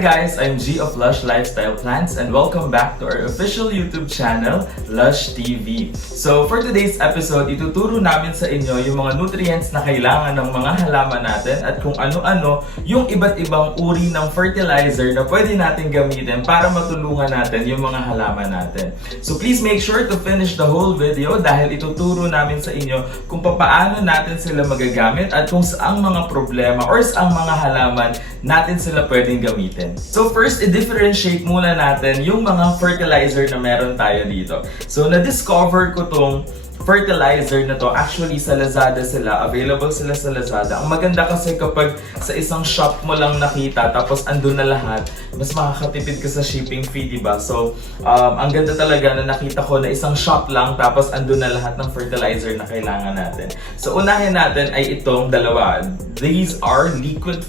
guys, I'm G of lushlifestyleplants and welcome back to our official YouTube channel, Lush TV. So for today's episode, ituturo namin sa inyo yung mga nutrients na kailangan ng mga halaman natin at kung ano-ano yung iba't ibang uri ng fertilizer na pwede natin gamitin para matulungan natin yung mga halaman natin. So please make sure to finish the whole video dahil ituturo namin sa inyo kung paano natin sila magagamit at kung saang mga problema or saang mga halaman natin sila pwedeng gamitin. So first, i-differentiate muna natin yung mga fertilizer na meron tayo dito. So na-discover ko tong fertilizer na to, actually sa Lazada sila, available sila sa Lazada. Ang maganda kasi kapag sa isang shop mo lang nakita tapos andun na lahat, mas makakatipid ka sa shipping fee, diba? So, ang ganda talaga na nakita ko na isang shop lang tapos andun na lahat ng fertilizer na kailangan natin. So, unahin natin ay itong dalawa. These are liquid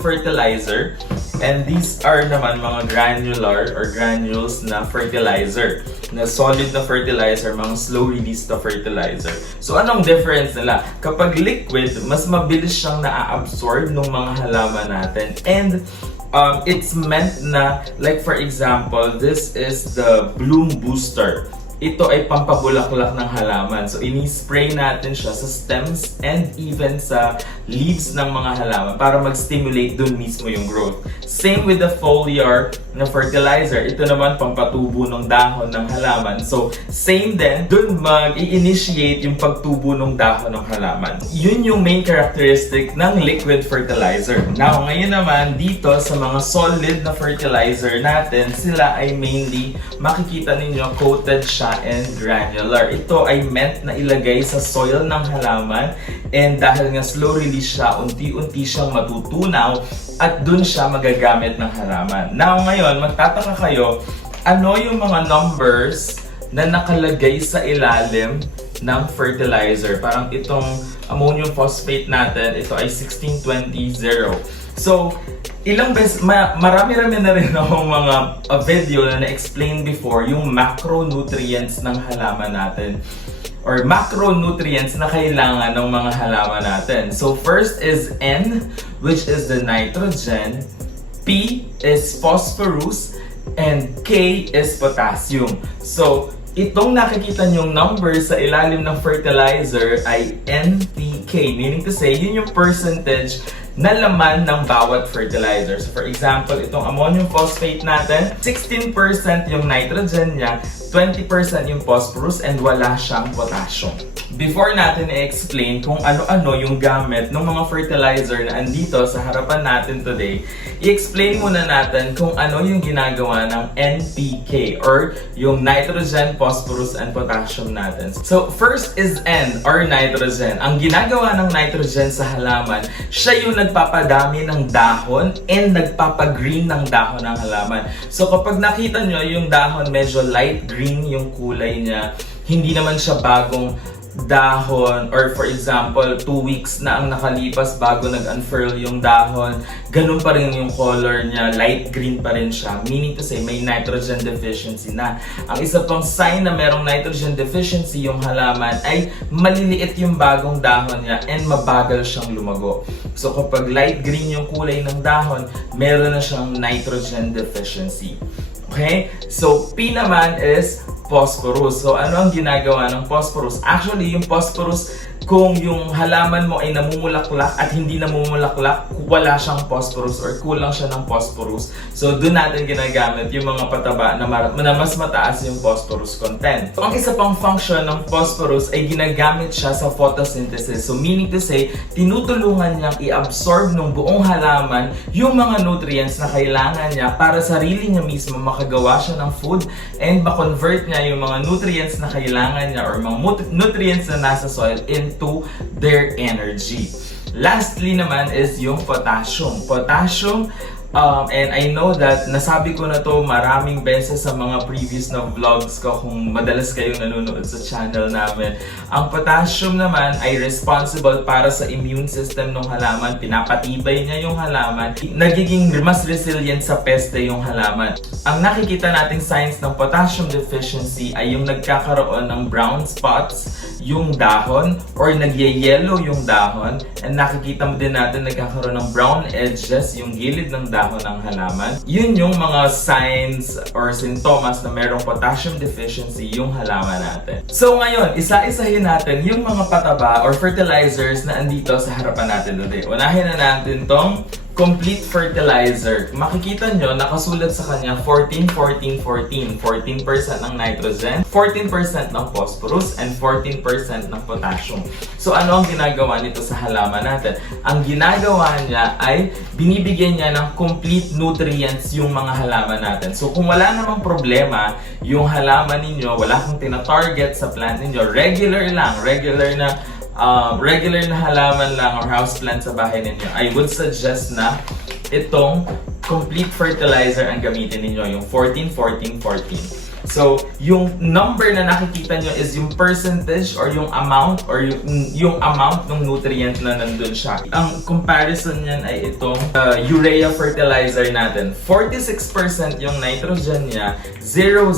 fertilizer and these are naman mga granular or granules na fertilizer. Na solid na fertilizer, mga slow release na fertilizer. So, anong difference nila? Kapag liquid, mas mabilis siyang na-absorb ng mga halaman natin. And it's meant na, like for example, this is the bloom booster. Ito ay pampabulaklak ng halaman. So, ini-spray natin siya sa stems and even sa leaves ng mga halaman para mag-stimulate dun mismo yung growth. Same with the foliar na fertilizer. Ito naman pampatubo ng dahon ng halaman. So, same din, dun mag-i-initiate yung pagtubo ng dahon ng halaman. Yun yung main characteristic ng liquid fertilizer. Now, ngayon naman, dito sa mga solid na fertilizer natin, sila ay mainly, makikita ninyo, coated siya and granular. Ito ay meant na ilagay sa soil ng halaman and dahil nga slow release siya, unti-unti siyang matutunaw at dun siya magagamit ng halaman. Now ngayon, magtataka kayo, ano yung mga numbers na nakalagay sa ilalim ng fertilizer? Parang itong ammonium phosphate natin, ito ay 1620-0. So, ilang beses, marami-rami na rin akong mga video na na-explain before yung macronutrients ng halaman natin or macronutrients na kailangan ng mga halaman natin. So first is N, which is the nitrogen, P is phosphorus, and K is potassium. So itong nakikita nyong number sa ilalim ng fertilizer ay NPK, meaning to say, yun yung percentage na laman ng bawat fertilizer. So for example, itong ammonium phosphate natin, 16% yung nitrogen niya, 20% yung phosphorus, and wala siyang potassium. Before natin i-explain kung ano-ano yung gamit ng mga fertilizer na andito sa harapan natin today, i-explain muna natin kung ano yung ginagawa ng NPK or yung nitrogen, phosphorus, and potassium natin. So first is N or nitrogen. Ang ginagawa ng nitrogen sa halaman, siya yung nagpapadami ng dahon and nagpapagreen ng dahon ng halaman. So kapag nakita nyo yung dahon medyo light green yung kulay niya, hindi naman siya bagong dahon or for example 2 weeks na ang nakalipas bago nag-unfurl yung dahon, ganun pa rin yung color niya, light green pa rin siya, meaning to say may nitrogen deficiency na. Ang isa pang sign na merong nitrogen deficiency yung halaman ay maliliit yung bagong dahon niya and mabagal siyang lumago. So kapag light green yung kulay ng dahon, meron na siyang nitrogen deficiency. Okay? So P naman is phosphorus. So, ano ang ginagawa ng phosphorus? Actually, yung phosphorus, kung yung halaman mo ay namumulaklak at hindi namumulaklak, wala siyang phosphorus or kulang siya ng phosphorus. So, doon natin ginagamit yung mga pataba na mas mataas yung phosphorus content. So, ang isa pang function ng phosphorus ay ginagamit siya sa photosynthesis. So, meaning to say, tinutulungan niyang i-absorb ng buong halaman yung mga nutrients na kailangan niya para sarili niya mismo makagawa siya ng food and ma-convert niya yung mga nutrients na kailangan niya or mga nutrients na nasa soil into their energy. Lastly naman is yung potassium. Potassium, and I know that nasabi ko na to maraming beses sa mga previous na vlogs ko kung madalas kayong nanonood sa channel namin. Ang potassium naman ay responsible para sa immune system ng halaman. Pinapatibay niya yung halaman. Nagiging mas resilient sa peste yung halaman. Ang nakikita nating signs ng potassium deficiency ay yung nagkakaroon ng brown spots, yung dahon or nagyayelo yung dahon, and nakikita mo din natin nagkakaroon ng brown edges yung gilid ng dahon ng halaman. Yun yung mga signs or sintomas na merong potassium deficiency yung halaman natin. So ngayon, isa-isahin natin yung mga pataba or fertilizers na andito sa harapan natin today. Unahin na natin tong complete fertilizer. Makikita nyo, nakasulat sa kanya 14-14-14. 14% ng nitrogen, 14% ng phosphorus, and 14% ng potassium. So ano ang ginagawa nito sa halaman natin? Ang ginagawa niya ay binibigyan niya ng complete nutrients yung mga halaman natin. So kung wala namang problema, yung halaman ninyo, wala kang tina-target sa plant ninyo, regular na halaman lang or houseplant sa bahay ninyo, I would suggest na itong complete fertilizer ang gamitin ninyo, yung 14-14-14. So, yung number na nakikita nyo is yung percentage or yung amount yung amount ng nutrient na nandun siya. Ang comparison niyan ay itong urea fertilizer natin. 46% yung nitrogen niya, 0-0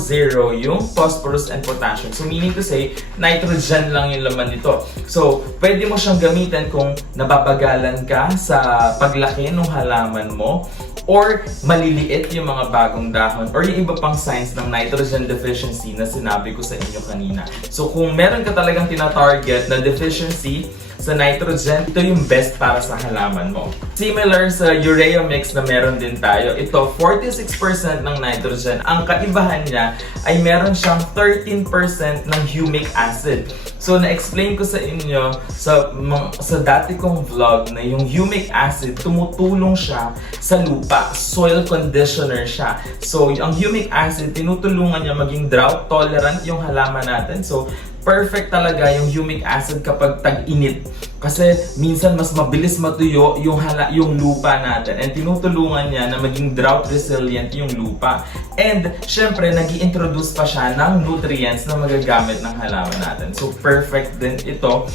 yung phosphorus and potassium. So, meaning to say, nitrogen lang yung laman nito. So, pwede mo siyang gamitin kung nababagalan ka sa paglaki ng halaman mo, or maliliit yung mga bagong dahon, or yung iba pang signs ng nitrogen deficiency na sinabi ko sa inyo kanina. So kung meron ka talagang tina-target na deficiency sa nitrogen, ito yung best para sa halaman mo. Similar sa urea mix na meron din tayo, ito 46% ng nitrogen. Ang kaibahan niya ay meron siyang 13% ng humic acid. So na-explain ko sa inyo sa dati kong vlog na yung humic acid, tumutulong siya sa lupa. Soil conditioner siya. So ang humic acid, tinutulungan niya maging drought tolerant yung halaman natin. So perfect talaga yung humic acid kapag tag-init. Kasi minsan mas mabilis matuyo yung lupa natin, and tinutulungan niya na maging drought resilient yung lupa. And syempre, nag-i-introduce pa siya ng nutrients na magagamit ng halaman natin. So perfect din ito.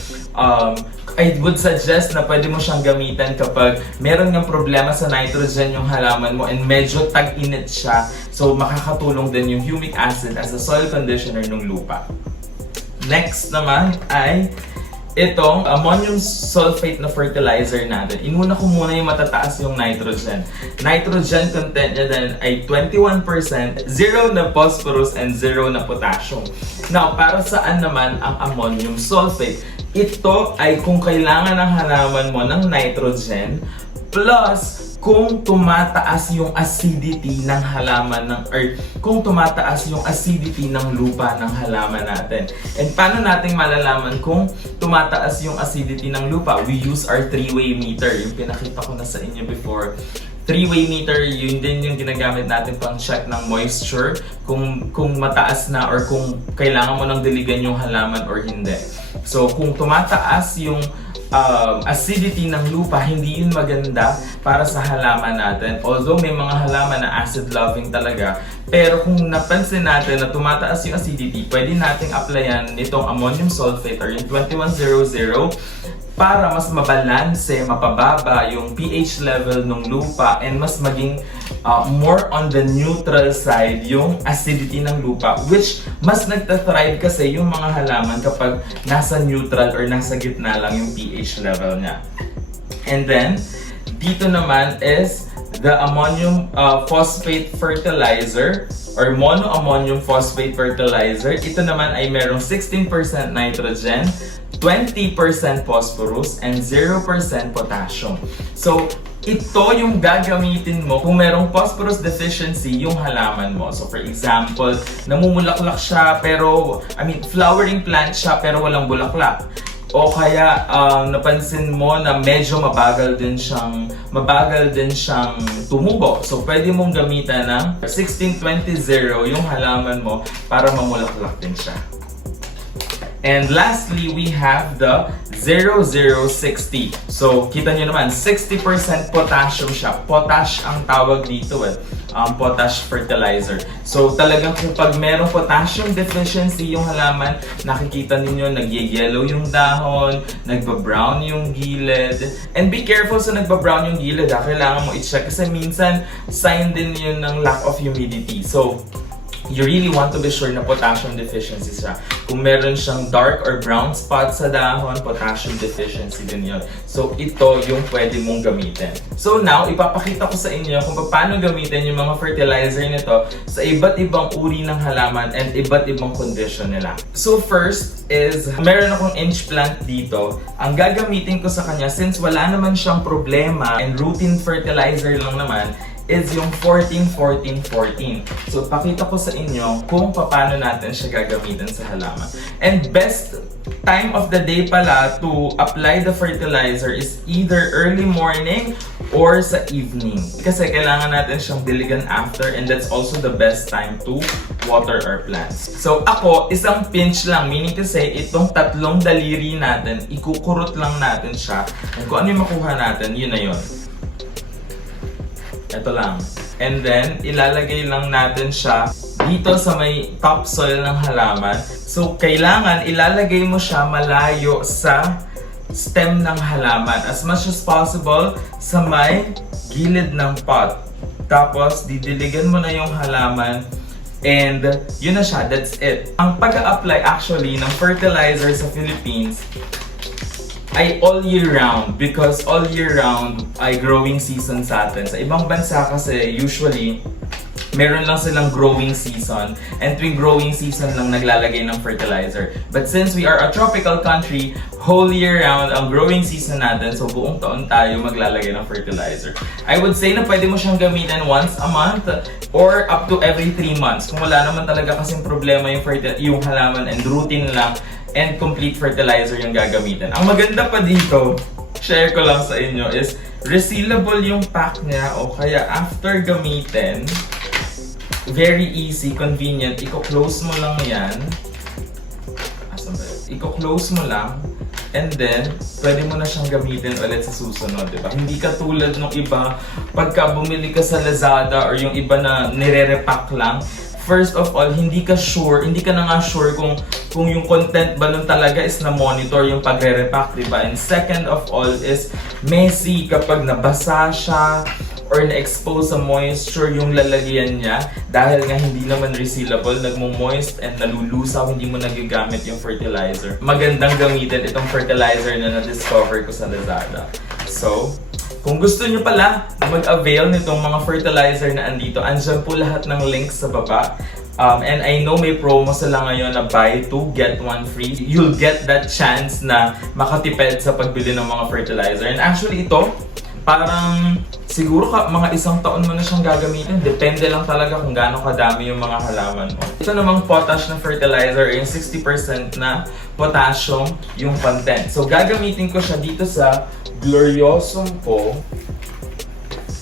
I would suggest na pwede mo siyang gamitin kapag meron ng problema sa nitrogen yung halaman mo and medyo tag-init siya. So makakatulong din yung humic acid as a soil conditioner ng lupa. Next naman ay itong ammonium sulfate na fertilizer natin. Inuna ko muna yung matataas yung nitrogen. Nitrogen content niya din ay 21%, 0 na phosphorus, and 0 na potassium. Now, para saan naman ang ammonium sulfate? Ito ay kung kailangan ng halaman mo ng nitrogen plus kung tumataas yung acidity ng halaman kung tumataas yung acidity ng lupa ng halaman natin. And paano natin malalaman kung tumataas yung acidity ng lupa? We use our three-way meter. Yung pinakita ko na sa inyo before. Three-way meter, yun din yung ginagamit natin pang check ng moisture, kung mataas na or kung kailangan mo nang diligan yung halaman or hindi. So kung tumataas yung acidity ng lupa, hindi yun maganda para sa halaman natin. Although may mga halaman na acid-loving talaga, pero kung napansin natin na tumataas yung acidity, pwede nating applyan nitong ammonium sulfate or yung 2100 para mas mabalanse, mapababa yung pH level ng lupa and mas maging more on the neutral side yung acidity ng lupa, which mas nagtathrive kasi yung mga halaman kapag nasa neutral or nasa gitna lang yung pH level niya. And then, dito naman is the ammonium phosphate fertilizer or monoammonium phosphate fertilizer. Ito naman ay merong 16% nitrogen, 20% phosphorus, and 0% potassium. So, ito yung gagamitin mo kung merong phosphorus deficiency yung halaman mo. So, for example, namumulaklak siya pero, flowering plant siya pero walang bulaklak. O kaya napansin mo na medyo mabagal din siyang tumubo. So pwede mong gamitan ng 16-20-0 yung halaman mo para mamulaklak din siya. And lastly, we have the 0060. So, kita nyo naman, 60% potassium siya. Potash ang tawag dito potash fertilizer. So, talagang kung pag merong potassium deficiency yung halaman, nakikita ninyo, nagye-yellow yung dahon, nagba-brown yung gilid. And be careful sa nagba-brown yung gilid, kailangan mo i-check kasi minsan sign din yun ng lack of humidity. So, you really want to be sure na potassium deficiency siya. Kung meron siyang dark or brown spots sa dahon, potassium deficiency din yun. So, ito yung pwede mong gamitin. So now, ipapakita ko sa inyo kung paano gamitin yung mga fertilizer nito sa iba't ibang uri ng halaman and iba't ibang condition nila. So first is, meron akong inch plant dito. Ang gagamitin ko sa kanya, since wala naman siyang problema and routine fertilizer lang naman, is yung 14-14-14. So, pakita ko sa inyo kung paano natin siya gagamitin sa halaman. And best time of the day pala to apply the fertilizer is either early morning or sa evening. Kasi kailangan natin siyang diligan after, and that's also the best time to water our plants. So, ako, isang pinch lang, meaning to say, itong tatlong daliri natin, ikukurot lang natin siya. And kung ano yung makuha natin, yun na yun. Ito lang. And then, ilalagay lang natin siya dito sa may topsoil ng halaman. So, kailangan ilalagay mo siya malayo sa stem ng halaman. As much as possible sa may gilid ng pot. Tapos, didiligan mo na yung halaman. And, yun na siya. That's it. Ang pag-a-apply actually ng fertilizer sa Philippines ay all year round, because all year round ay growing season sa atin. Sa ibang bansa kasi usually meron lang silang growing season, and tuwing growing season lang naglalagay ng fertilizer. But since we are a tropical country, whole year round ang growing season natin, so buong taon tayo maglalagay ng fertilizer. I would say na pwede mo siyang gamitin once a month or up to every 3 months. Kung wala naman talaga kasing problema yung halaman and routine lang, and complete fertilizer yung gagamitin. Ang maganda pa dito, share ko lang sa inyo, is resealable yung pack niya, o kaya after gamitin, very easy, convenient. Iko-close mo lang yan. Asan ba? Iko-close mo lang, and then, pwede mo na siyang gamitin ulit sa susunod, diba? Hindi katulad ng iba, pagka bumili ka sa Lazada or yung iba na nire-repack lang, first of all, hindi ka na nga sure kung yung content ba nun talaga is na-monitor yung pagre-repack, diba? And second of all is messy kapag nabasa siya or na-expose sa moisture yung lalagyan niya, dahil nga hindi naman resealable, nagmo-moist and nalulusaw, hindi mo nagagamit yung fertilizer. Magandang gamitin itong fertilizer na na-discover ko sa Lazada. So, kung gusto nyo pala mag-avail nitong mga fertilizer na andito, andyan po lahat ng links sa baba. And I know may promo sila ngayon na buy 2, get 1 free. You'll get that chance na makatipid sa pagbili ng mga fertilizer. And actually ito, parang siguro mga isang taon mo na siyang gagamitin. Depende lang talaga kung gaano kadami yung mga halaman mo. Ito namang potash na fertilizer, yung 60% na potassium yung content. So gagamitin ko siya dito sa gloriosum ko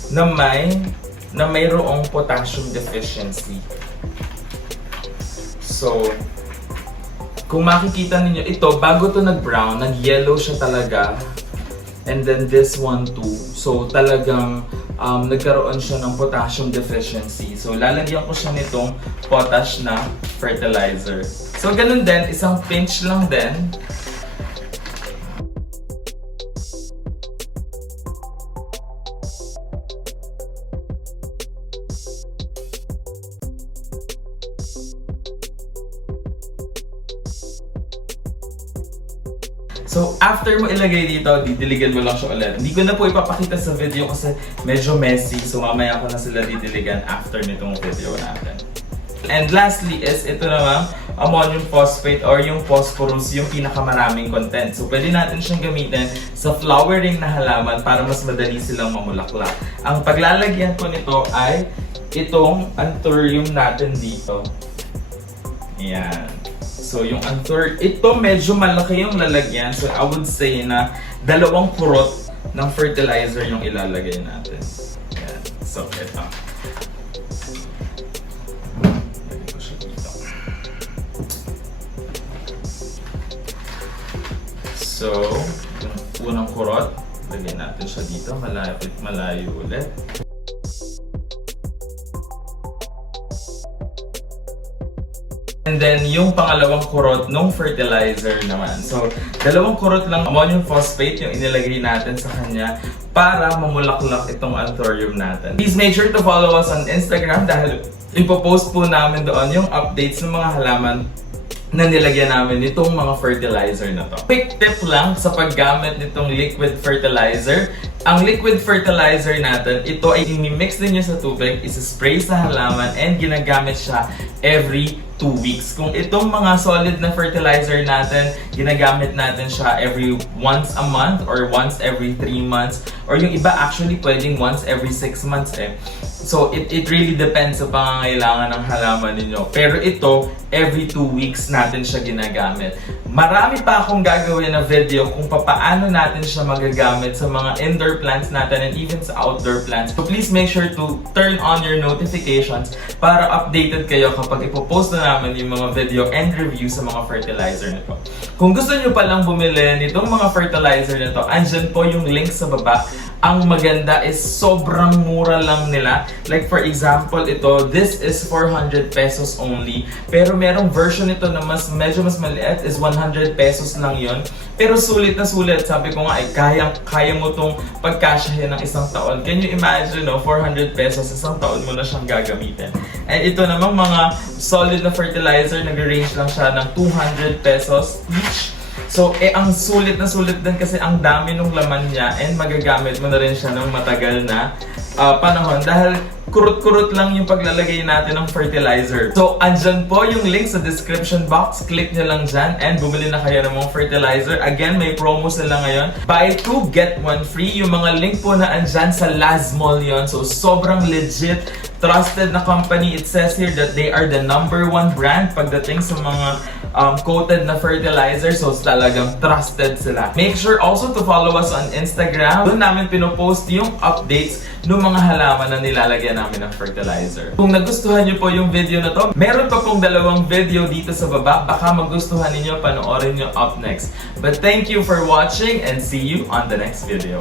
na mayroong potassium deficiency. So, kung makikita ninyo, ito, bago to nag-brown, nag-yellow siya talaga. And then this one too. So, talagang nagkaroon siya ng potassium deficiency. So, lalagyan ko siya nitong potash na fertilizer. So, ganun din, isang pinch lang din. So, after mo ilagay dito, didiligan mo lang siya ulit. Hindi ko na po ipapakita sa video kasi medyo messy. So, mamaya ko na sila didiligan after nitong video natin. And lastly is ito naman, ammonium phosphate or yung phosphorus, yung pinakamaraming content. So, pwede natin siyang gamitin sa flowering na halaman para mas madali silang mamulaklak. Ang paglalagyan ko nito ay itong anthurium natin dito. Ayan. So, yung ito medyo malaki yung lalagyan. So, I would say na 2 kurot ng fertilizer yung ilalagay natin. Ayan. So, ito. Lagay ko siya dito. So, yung unang kurot, lagay natin siya dito. Malayo ulit. And then, yung pangalawang kurot ng fertilizer naman. So, 2 kurot lang ammonium phosphate yung inilagay natin sa kanya para mamulaklak itong anthurium natin. Please make sure to follow us on Instagram dahil ipopost po namin doon yung updates ng mga halaman na nilagyan namin nitong mga fertilizer na to. Quick tip lang sa paggamit nitong liquid fertilizer. Ang liquid fertilizer natin, ito ay i-mix din niya sa tubig, isa-spray sa halaman, and ginagamit siya every 2 weeks. Kung itong mga solid na fertilizer natin, ginagamit natin siya every once a month or once every 3 months, or yung iba actually pwedeng once every 6 months eh. So, it really depends sa pangangailangan ng halaman ninyo. Pero ito, every 2 weeks natin siya ginagamit. Marami pa akong gagawin na video kung paano natin siya magagamit sa mga indoor plants natin and even sa outdoor plants. So, please make sure to turn on your notifications para updated kayo kapag ipopost na namin yung mga video and review sa mga fertilizer nito. Kung gusto nyo palang bumili nitong mga fertilizer nito, andyan po yung link sa baba. Ang maganda is sobrang mura lang nila. Like for example, ito, this is 400 pesos only. Pero merong version nito na medyo mas maliit is 100 pesos lang yon. Pero sulit na sulit. Sabi ko nga, kaya mo tong pagkasyahin ng isang taon. Can you imagine, no? 400 pesos, isang taon mo na siyang gagamitin. And ito namang mga solid na fertilizer, nag-range lang siya ng 200 pesos each. So, ang sulit na sulit din kasi ang dami ng laman niya and magagamit mo na rin siya ng matagal na panahon dahil kurut-kurut lang yung paglalagay natin ng fertilizer. So, andyan po yung link sa description box. Click nyo lang dyan and bumili na kayo ng mga fertilizer. Again, may promo sila ngayon. Buy 2, get 1 free. Yung mga link po na andyan sa Lazmall yon. So, sobrang legit. Trusted na company. It says here that they are the #1 brand pagdating sa mga coated na fertilizer. So, talagang trusted sila. Make sure also to follow us on Instagram. Doon namin pinopost yung updates ng mga halaman na nilalagyan namin ng fertilizer. Kung nagustuhan niyo po yung video na to, meron pa pong 2 video dito sa baba. Baka magustuhan niyo, panoorin niyo up next. But thank you for watching and see you on the next video.